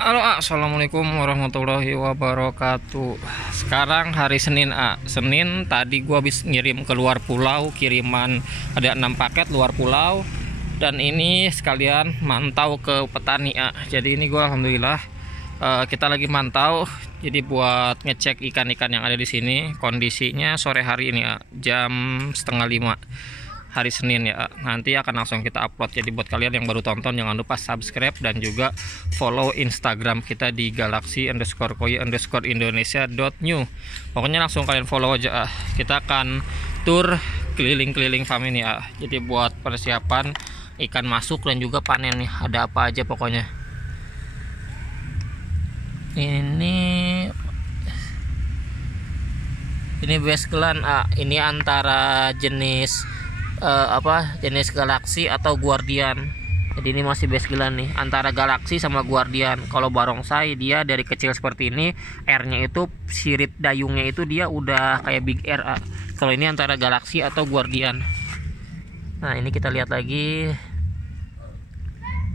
Halo, assalamualaikum warahmatullahi wabarakatuh. Sekarang hari Senin, Senin tadi gua habis ngirim ke luar pulau, kiriman ada 6 paket luar pulau. Dan ini sekalian mantau ke petani, Jadi ini gua alhamdulillah kita lagi mantau. Jadi buat ngecek ikan-ikan yang ada di sini. Kondisinya sore hari ini, jam setengah 5. Hari Senin ya, nanti akan langsung kita upload. Jadi buat kalian yang baru tonton jangan lupa subscribe dan juga follow Instagram kita di galaxy_koi_indonesia.new. Pokoknya langsung kalian follow aja. Kita akan tur keliling-keliling farm ini, jadi buat persiapan ikan masuk dan juga panen nih, ada apa aja pokoknya. Ini baskelan, ini antara jenis jenis Galaxy atau Guardian. Jadi ini masih baskelan nih antara Galaxy sama Guardian. Kalau barongsai dia dari kecil seperti ini, airnya itu sirip dayungnya itu dia udah kayak big air. Kalau ini antara Galaxy atau Guardian. Nah ini kita lihat lagi,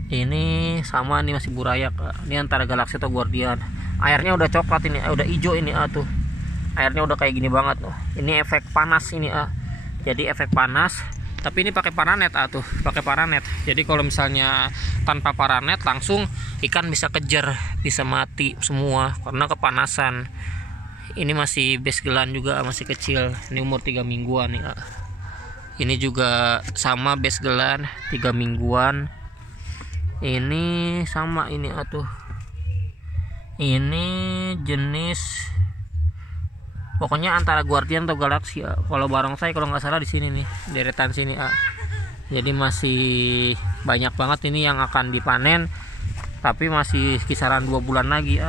ini sama nih, masih burayak. Ini antara Galaxy atau Guardian. Airnya udah coklat ini, udah hijau ini, tuh airnya udah kayak gini banget loh. Ini efek panas ini, jadi efek panas, tapi ini pakai paranet, tuh pakai paranet. Jadi kalau misalnya tanpa paranet langsung ikan bisa kejar, bisa mati semua karena kepanasan. Ini masih baskelan juga, masih kecil, ini umur 3 mingguan nih. Ini juga sama baskelan 3 mingguan. Ini sama ini, tuh ini jenis pokoknya antara Guardian atau Galaxy. Kalau barongsai kalau nggak salah di sini nih, deretan sini, jadi masih banyak banget ini yang akan dipanen, tapi masih kisaran 2 bulan lagi,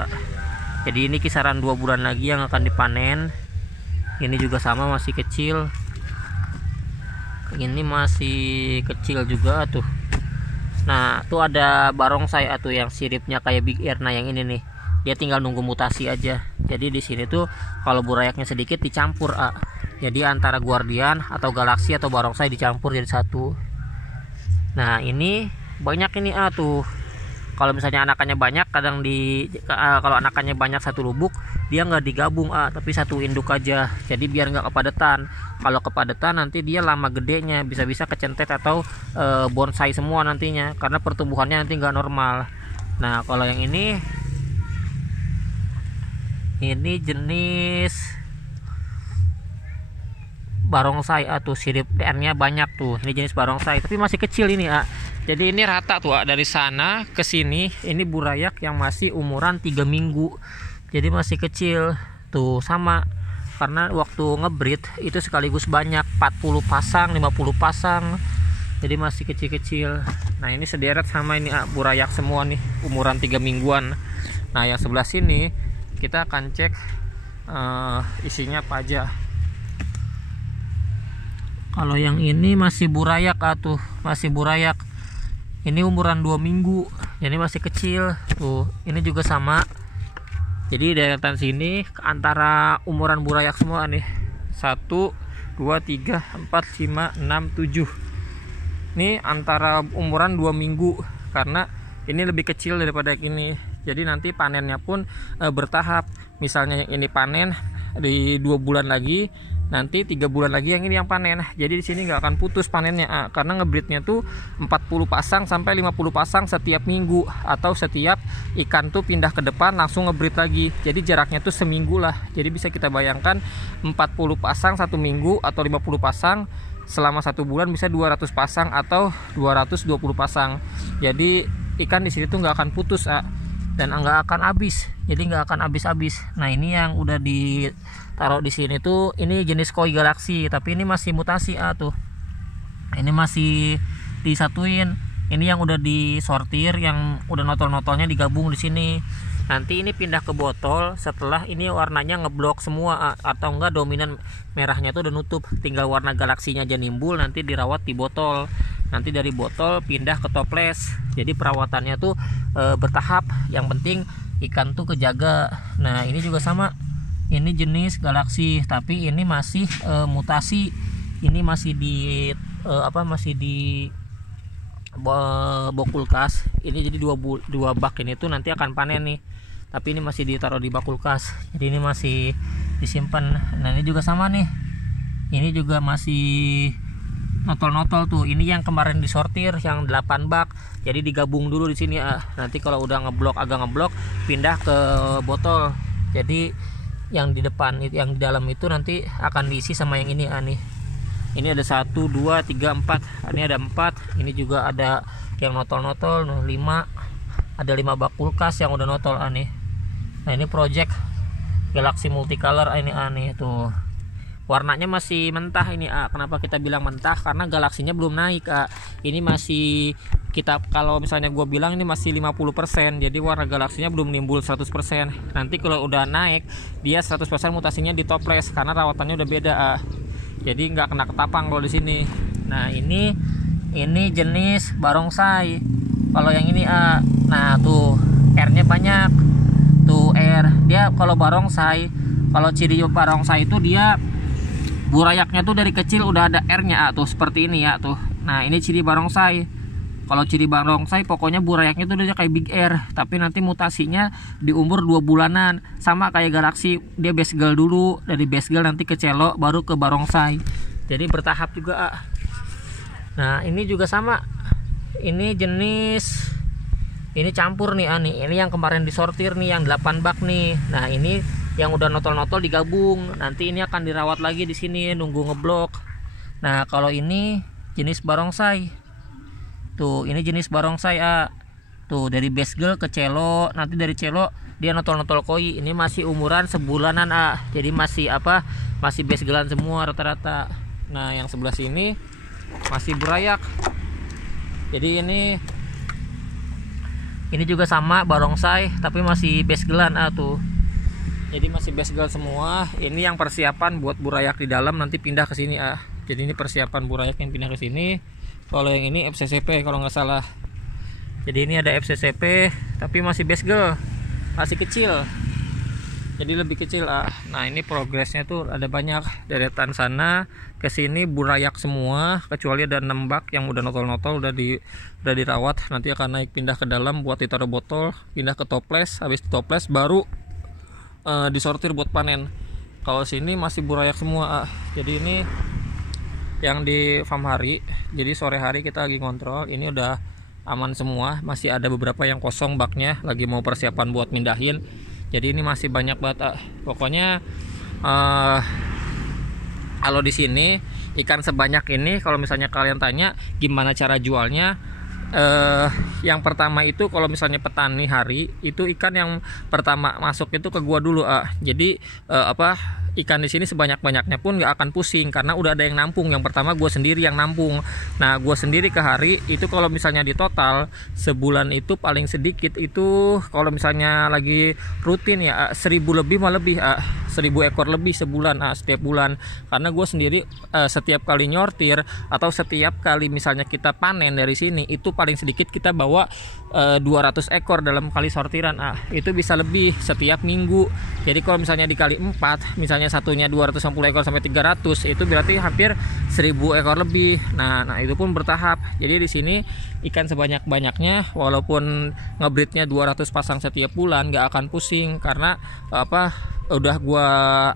jadi ini kisaran 2 bulan lagi yang akan dipanen. Ini juga sama, masih kecil. Ini masih kecil juga tuh. Nah tuh ada barongsai tuh yang siripnya kayak big air. Nah yang ini nih, dia tinggal nunggu mutasi aja. Jadi di sini tuh kalau burayaknya sedikit dicampur, jadi antara Guardian atau Galaxy atau barongsai dicampur jadi satu. Nah ini banyak ini, tuh kalau misalnya anakannya banyak, kadang kalau anakannya banyak satu lubuk dia nggak digabung, tapi satu induk aja, jadi biar nggak kepadetan. Kalau kepadetan nanti dia lama gedenya, bisa-bisa kecentet atau bonsai semua nantinya karena pertumbuhannya nanti nggak normal. Nah kalau yang ini jenis barongsai, tuh sirip DR-nya banyak tuh. Ini jenis barongsai tapi masih kecil ini, jadi ini rata tuh, dari sana ke sini. Ini burayak yang masih umuran 3 minggu, jadi masih kecil tuh. Sama karena waktu ngebreed itu sekaligus banyak 40 pasang 50 pasang, jadi masih kecil-kecil. Nah ini sederet sama ini, burayak semua nih, umuran 3 mingguan. Nah yang sebelah sini kita akan cek isinya apa aja. Kalau yang ini masih burayak, tuh masih burayak. Ini umuran 2 minggu, jadi masih kecil tuh. Ini juga sama, jadi deretan sini antara umuran burayak semua nih. 1 2 3 4 5 6 7. Ini antara umuran 2 minggu karena ini lebih kecil daripada ini. Jadi nanti panennya pun bertahap. Misalnya yang ini panen di 2 bulan lagi, nanti 3 bulan lagi yang ini yang panen. Jadi di sini nggak akan putus panennya, karena ngebreednya tuh 40 pasang sampai 50 pasang setiap minggu, atau setiap ikan tuh pindah ke depan langsung ngebreed lagi. Jadi jaraknya tuh seminggu lah. Jadi bisa kita bayangkan 40 pasang 1 minggu atau 50 pasang selama 1 bulan bisa 200 pasang atau 220 pasang. Jadi ikan di sini tuh nggak akan putus, dan nggak akan habis. Jadi nggak akan habis-habis. Nah ini yang udah ditaruh di sini tuh, ini jenis koi Galaxy, tapi ini masih mutasi, tuh ini masih disatuin. Ini yang udah disortir, yang udah notol-notolnya digabung di sini. Nanti ini pindah ke botol setelah ini warnanya ngeblok semua, atau enggak dominan merahnya tuh udah nutup, tinggal warna Galaksinya aja nimbul, nanti dirawat di botol. Nanti dari botol pindah ke toples. Jadi perawatannya tuh bertahap, yang penting ikan tuh kejaga. Nah ini juga sama, ini jenis Galaxy tapi ini masih mutasi. Ini masih di box kulkas. Ini jadi dua bak ini tuh nanti akan panen nih, tapi ini masih ditaruh di bak kulkas, jadi ini masih disimpan. Nah ini juga sama nih, ini juga masih notol-notol tuh. Ini yang kemarin disortir yang 8 bak, jadi digabung dulu di sini. Nanti kalau udah agak ngeblok pindah ke botol. Jadi yang di depan, yang di dalam itu nanti akan diisi sama yang ini nih. Ini ada 1, 2, 3, 4. Ini ada 4. Ini juga ada yang notol-notol 5. Ada 5 bak kulkas yang udah notol nih. Nah ini project Galaxy Multicolor ini tuh. Warnanya masih mentah ini. Kenapa kita bilang mentah? Karena galaksinya belum naik. Ini masih, kita kalau misalnya gue bilang ini masih 50%, jadi warna galaksinya belum nimbul 100%. Nanti kalau udah naik dia 100% mutasinya di toples karena rawatannya udah beda. Jadi nggak kena ketapang kalau di sini. Nah ini jenis barongsai. Kalau yang ini nah tuh R-nya banyak tuh. R dia kalau barongsai, kalau ciri barongsai itu dia burayaknya tuh dari kecil udah ada R-nya tuh seperti ini tuh. Nah ini ciri barongsai. Kalau ciri barongsai pokoknya burayaknya tuh udah kayak Big R, tapi nanti mutasinya di umur 2 bulanan. Sama kayak Galaxy, dia base girl dulu, dari base girl nanti ke cello baru ke barongsai. Jadi bertahap juga. Nah ini juga sama, ini jenis, ini campur nih ini yang kemarin disortir nih yang 8 bak nih. Nah ini yang udah notol-notol digabung, nanti ini akan dirawat lagi di sini nunggu ngeblok. Nah kalau ini jenis barongsai tuh, ini jenis barongsai tuh dari base girl ke cello, nanti dari cello dia notol-notol koi. Ini masih umuran sebulanan jadi masih masih base girlan semua rata-rata. Nah yang sebelah sini masih burayak, jadi ini juga sama barongsai tapi masih base girlan tuh. Jadi masih base girl semua. Ini yang persiapan buat burayak di dalam nanti pindah ke sini Jadi ini persiapan burayak yang pindah ke sini. Kalau yang ini FCCP kalau nggak salah. Jadi ini ada FCCP tapi masih base girl, masih kecil. Jadi lebih kecil Nah ini progresnya tuh ada banyak, deretan sana ke sini burayak semua kecuali ada 6 bak yang udah notol-notol udah dirawat. Nanti akan naik pindah ke dalam buat ditaruh botol, pindah ke toples. Habis toples baru disortir buat panen. Kalau sini masih burayak semua Jadi ini yang di farm hari, jadi sore hari kita lagi kontrol. Ini udah aman semua, masih ada beberapa yang kosong baknya, lagi mau persiapan buat mindahin. Jadi ini masih banyak banget pokoknya. Kalau di sini ikan sebanyak ini, kalau misalnya kalian tanya gimana cara jualnya, yang pertama itu kalau misalnya petani hari itu ikan yang pertama masuk itu ke gua dulu jadi ikan di sini sebanyak-banyaknya pun nggak akan pusing karena udah ada yang nampung. Yang pertama gue sendiri yang nampung. Nah gue sendiri ke hari itu kalau misalnya di total sebulan itu paling sedikit itu kalau misalnya lagi rutin 1000 lebih malah lebih 1000 ekor lebih sebulan setiap bulan. Karena gue sendiri setiap kali nyortir atau setiap kali misalnya kita panen dari sini itu paling sedikit kita bawa 200 ekor dalam kali sortiran itu bisa lebih setiap minggu. Jadi kalau misalnya dikali 4, misalnya satunya 250 ekor sampai 300, itu berarti hampir 1000 ekor lebih. Nah itu pun bertahap. Jadi di sini ikan sebanyak-banyaknya walaupun ngebreednya 200 pasang setiap bulan nggak akan pusing karena udah gua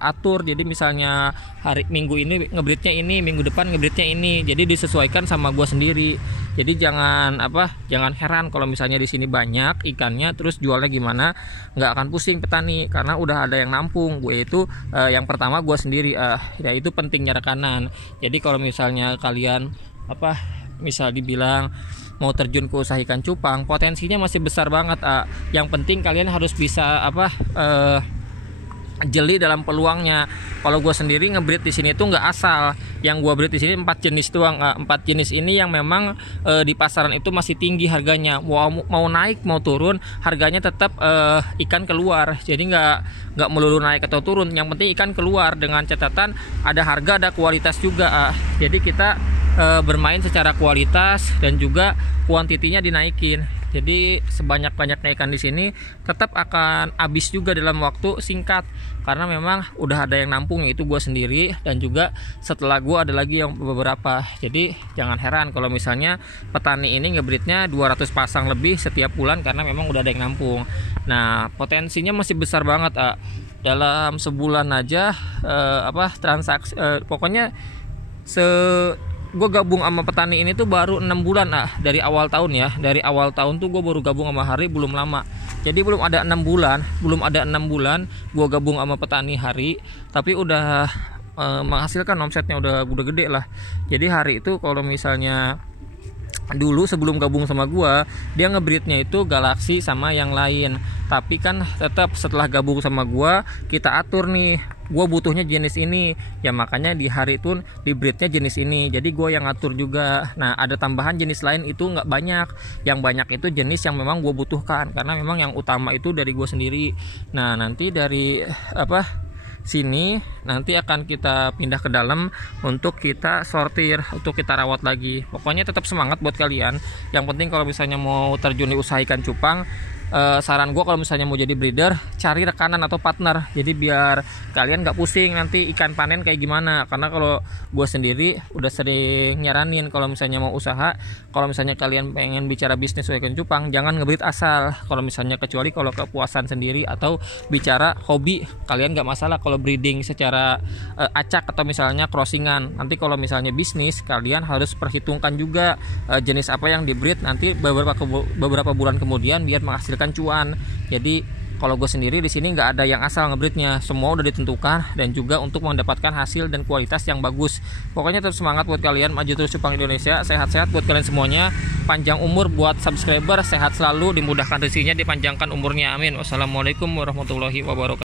atur. Jadi misalnya hari minggu ini ngebreednya ini, minggu depan ngebreednya ini, jadi disesuaikan sama gua sendiri. Jadi jangan heran kalau misalnya di sini banyak ikannya terus jualnya gimana, nggak akan pusing petani karena udah ada yang nampung. Gue itu yang pertama gue sendiri ya itu pentingnya rekanan. Jadi kalau misalnya kalian misal dibilang mau terjun ke usaha ikan cupang, potensinya masih besar banget. Yang penting kalian harus bisa jeli dalam peluangnya. Kalau gue sendiri ngebreed di sini tuh nggak asal. Yang gue breed di sini 4 jenis doang. 4 jenis ini yang memang di pasaran itu masih tinggi harganya. Mau naik mau turun harganya tetap ikan keluar. Jadi nggak melulu naik atau turun. Yang penting ikan keluar dengan catatan ada harga ada kualitas juga. Jadi kita bermain secara kualitas dan juga kuantitinya dinaikin. Jadi sebanyak-banyaknya ikan di sini tetap akan habis juga dalam waktu singkat, karena memang udah ada yang nampung, yaitu gue sendiri, dan juga setelah gue ada lagi yang beberapa. Jadi jangan heran kalau misalnya petani ini ngebreednya 200 pasang lebih setiap bulan, karena memang udah ada yang nampung. Nah, potensinya masih besar banget. Dalam sebulan aja transaksi, pokoknya gue gabung sama petani ini tuh baru 6 bulan dari awal tahun ya. Dari awal tahun tuh gue baru gabung sama Hari, belum lama. Jadi belum ada 6 bulan gue gabung sama petani Hari, tapi udah menghasilkan omsetnya udah gede lah. Jadi Hari itu kalau misalnya dulu sebelum gabung sama gua, dia ngebreednya itu galaksi sama yang lain. Tapi kan tetap setelah gabung sama gua, kita atur nih, gua butuhnya jenis ini ya, makanya di Hari itu di breednya jenis ini. Jadi gua yang atur juga. Nah, ada tambahan jenis lain itu nggak banyak. Yang banyak itu jenis yang memang gua butuhkan, karena memang yang utama itu dari gua sendiri. Nah, nanti dari sini nanti akan kita pindah ke dalam untuk kita sortir, untuk kita rawat lagi. Pokoknya tetap semangat buat kalian. Yang penting kalau misalnya mau terjun di usaha ikan cupang, saran gue kalau misalnya mau jadi breeder, cari rekanan atau partner. Jadi biar kalian nggak pusing nanti ikan panen kayak gimana. Karena kalau gue sendiri udah sering nyaranin kalau misalnya mau usaha, kalau misalnya kalian pengen bicara bisnis ikan cupang, jangan ngebreed asal. Kalau misalnya kecuali kalau kepuasan sendiri atau bicara hobi, kalian nggak masalah kalau breeding secara acak atau misalnya crossingan. Nanti kalau misalnya bisnis, kalian harus perhitungkan juga jenis apa yang dibreed nanti beberapa bulan kemudian biar menghasilkan cuan. Jadi kalau gue sendiri di sini nggak ada yang asal ngebreednya, semua udah ditentukan, dan juga untuk mendapatkan hasil dan kualitas yang bagus. Pokoknya tetap semangat buat kalian, maju terus cupang Indonesia, sehat-sehat buat kalian semuanya, panjang umur buat subscriber, sehat selalu, dimudahkan rezekinya, dipanjangkan umurnya, amin. Wassalamualaikum warahmatullahi wabarakatuh.